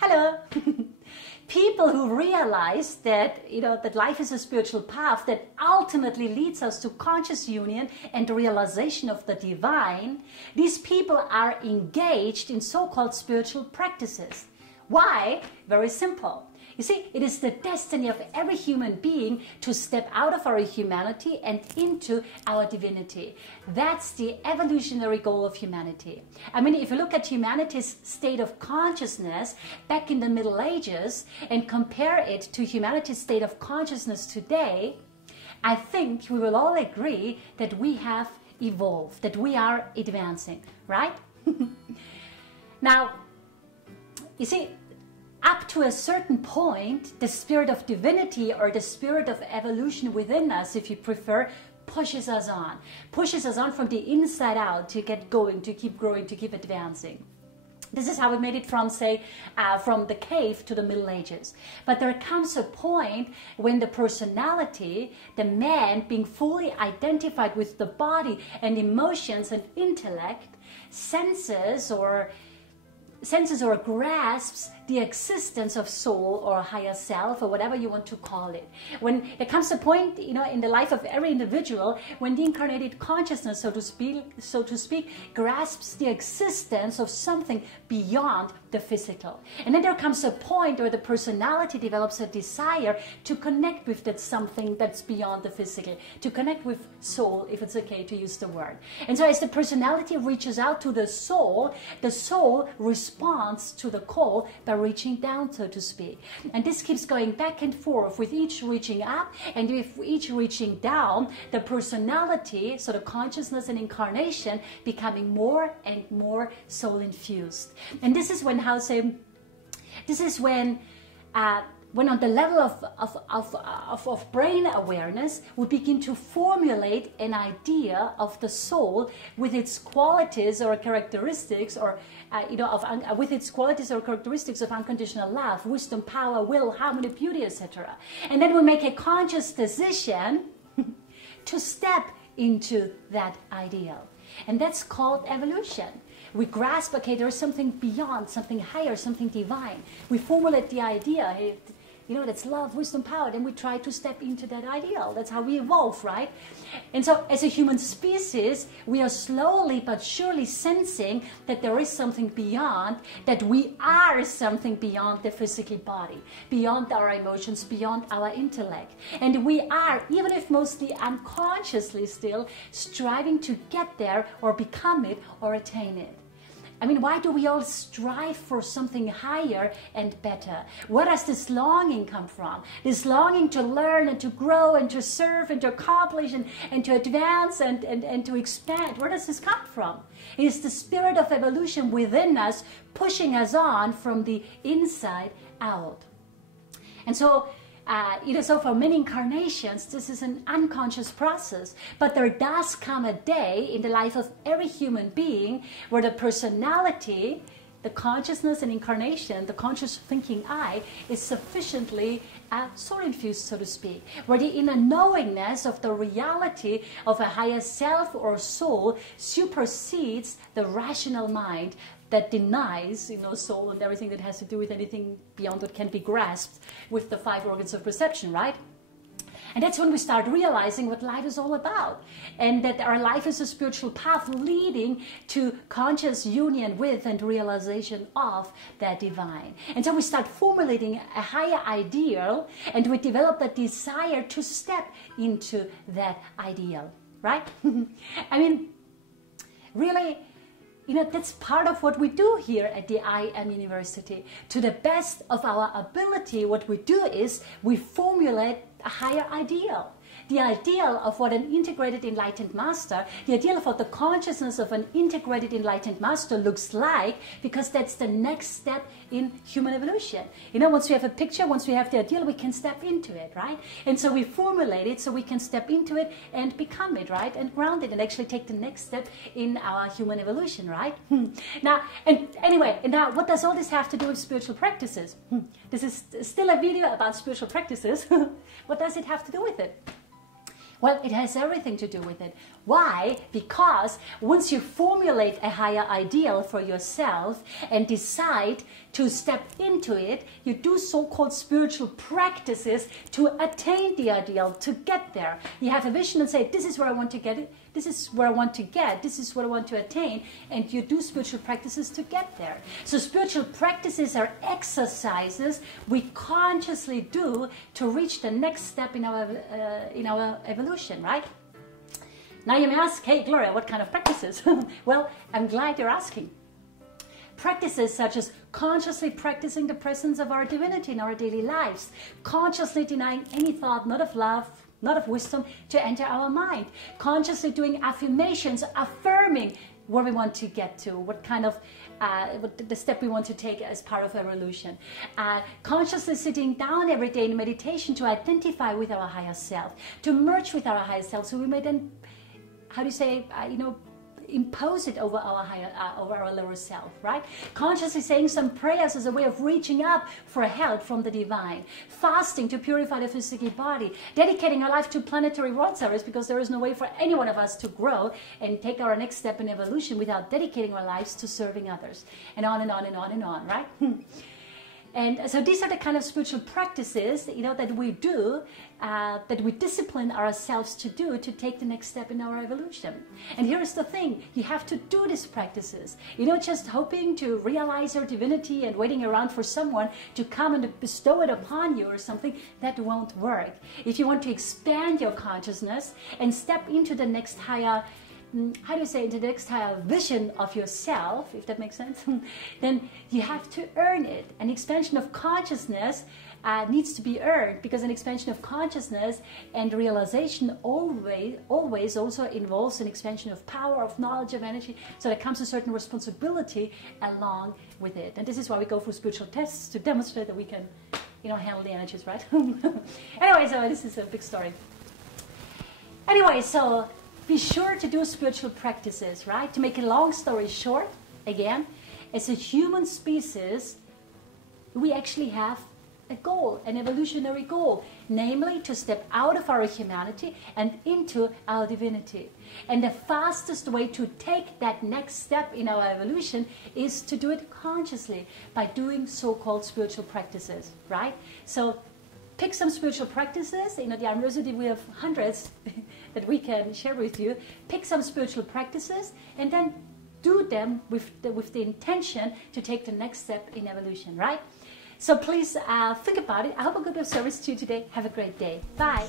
Hello. People who realize that, that life is a spiritual path that ultimately leads us to conscious union and the realization of the divine, these people are engaged in so-called spiritual practices. Why? Very simple. You see, it is the destiny of every human being to step out of our humanity and into our divinity. That's the evolutionary goal of humanity. I mean, if you look at humanity's state of consciousness back in the Middle Ages and compare it to humanity's state of consciousness today, I think we will all agree that we have evolved, that we are advancing, right? Now, you see, up to a certain point, the spirit of divinity or the spirit of evolution within us, if you prefer, pushes us on from the inside out to get going, to keep growing, to keep advancing. This is how we made it from, say, from the cave to the Middle Ages. But there comes a point when the personality, the man being fully identified with the body and emotions and intellect, senses or grasps the existence of soul or higher self or whatever you want to call it. When there comes a point, in the life of every individual, when the incarnated consciousness, so to speak, grasps the existence of something beyond the physical. And then there comes a point where the personality develops a desire to connect with that something that's beyond the physical, to connect with soul, if it's okay to use the word. And so as the personality reaches out to the soul responds to the call by reaching down, so to speak. And this keeps going back and forth with each reaching up and with each reaching down, the personality, so the consciousness and incarnation, becoming more and more soul infused. And this is when, when on the level of brain awareness, we begin to formulate an idea of the soul with its qualities or characteristics, or with its qualities or characteristics of unconditional love, wisdom, power, will, harmony, beauty, etc. And then we make a conscious decision to step into that ideal. And that's called evolution. We grasp, okay, there is something beyond, something higher, something divine. We formulate the idea, hey, that's love, wisdom, power. Then we try to step into that ideal. That's how we evolve, right? And so as a human species, we are slowly but surely sensing that there is something beyond, that we are something beyond the physical body, beyond our emotions, beyond our intellect. And we are, even if mostly unconsciously still, striving to get there or become it or attain it. I mean, why do we all strive for something higher and better? Where does this longing come from? This longing to learn and to grow and to serve and to accomplish and to advance and to expand. Where does this come from? It is the spirit of evolution within us pushing us on from the inside out. And so, so for many incarnations, this is an unconscious process. But there does come a day in the life of every human being where the personality, the consciousness and incarnation, the conscious thinking I, is sufficiently soul-infused, so to speak, where the inner knowingness of the reality of a higher self or soul supersedes the rational mind that denies, soul and everything that has to do with anything beyond what can be grasped with the 5 organs of perception, right? And that's when we start realizing what life is all about, and that our life is a spiritual path leading to conscious union with and realization of that divine. And so we start formulating a higher ideal, and we develop a desire to step into that ideal, right? I mean, really, that's part of what we do here at the I Am University. To the best of our ability, what we do is we formulate a higher ideal. The ideal of what an integrated enlightened master, the ideal of what the consciousness of an integrated enlightened master looks like, because that's the next step in human evolution. Once we have a picture, once we have the ideal, we can step into it, right? And so we formulate it so we can step into it and become it, right? And ground it and actually take the next step in our human evolution, right? Now, now what does all this have to do with spiritual practices? This is still a video about spiritual practices. What does it have to do with it? Well, it has everything to do with it. Why? Because once you formulate a higher ideal for yourself and decide to step into it, you do so-called spiritual practices to attain the ideal, to get there. You have a vision and say, this is where I want to get it. This is where I want to get. This is what I want to attain. And you do spiritual practices to get there. So spiritual practices are exercises we consciously do to reach the next step in our evolution, right? Now you may ask, hey Gloria, what kind of practices? Well, I'm glad you're asking. Practices such as consciously practicing the presence of our divinity in our daily lives, consciously denying any thought not of love, not of wisdom, to enter our mind, consciously doing affirmations, affirming where we want to get to, what kind of the step we want to take as part of evolution. Consciously sitting down every day in meditation to identify with our higher self, to merge with our higher self, so we may then, how do you say, impose it over our higher, over our lower self, right? Consciously saying some prayers as a way of reaching up for help from the divine. Fasting to purify the physical body. Dedicating our life to planetary world service, because there is no way for any one of us to grow and take our next step in evolution without dedicating our lives to serving others. And on and on and on and on, right? And so these are the kind of spiritual practices, that we do, that we discipline ourselves to do to take the next step in our evolution. And here's the thing, you have to do these practices. You're not just hoping to realize your divinity and waiting around for someone to come and bestow it upon you or something. That won't work. If you want to expand your consciousness and step into the next higher, how do you say, into the next higher vision of yourself, if that makes sense, then you have to earn it. An expansion of consciousness needs to be earned, because an expansion of consciousness and realization always also involves an expansion of power, of knowledge, of energy. So there comes a certain responsibility along with it. And this is why we go through spiritual tests, to demonstrate that we can, handle the energies, right? Anyway, so this is a big story. Anyway, so be sure to do spiritual practices, right? To make a long story short, again, as a human species, we actually have a goal, an evolutionary goal, namely to step out of our humanity and into our divinity. And the fastest way to take that next step in our evolution is to do it consciously by doing so-called spiritual practices, right? So pick some spiritual practices. The university, we have hundreds that we can share with you. Pick some spiritual practices and then do them with the intention to take the next step in evolution, right? So please think about it. I hope I could be of service to you today. Have a great day. Bye.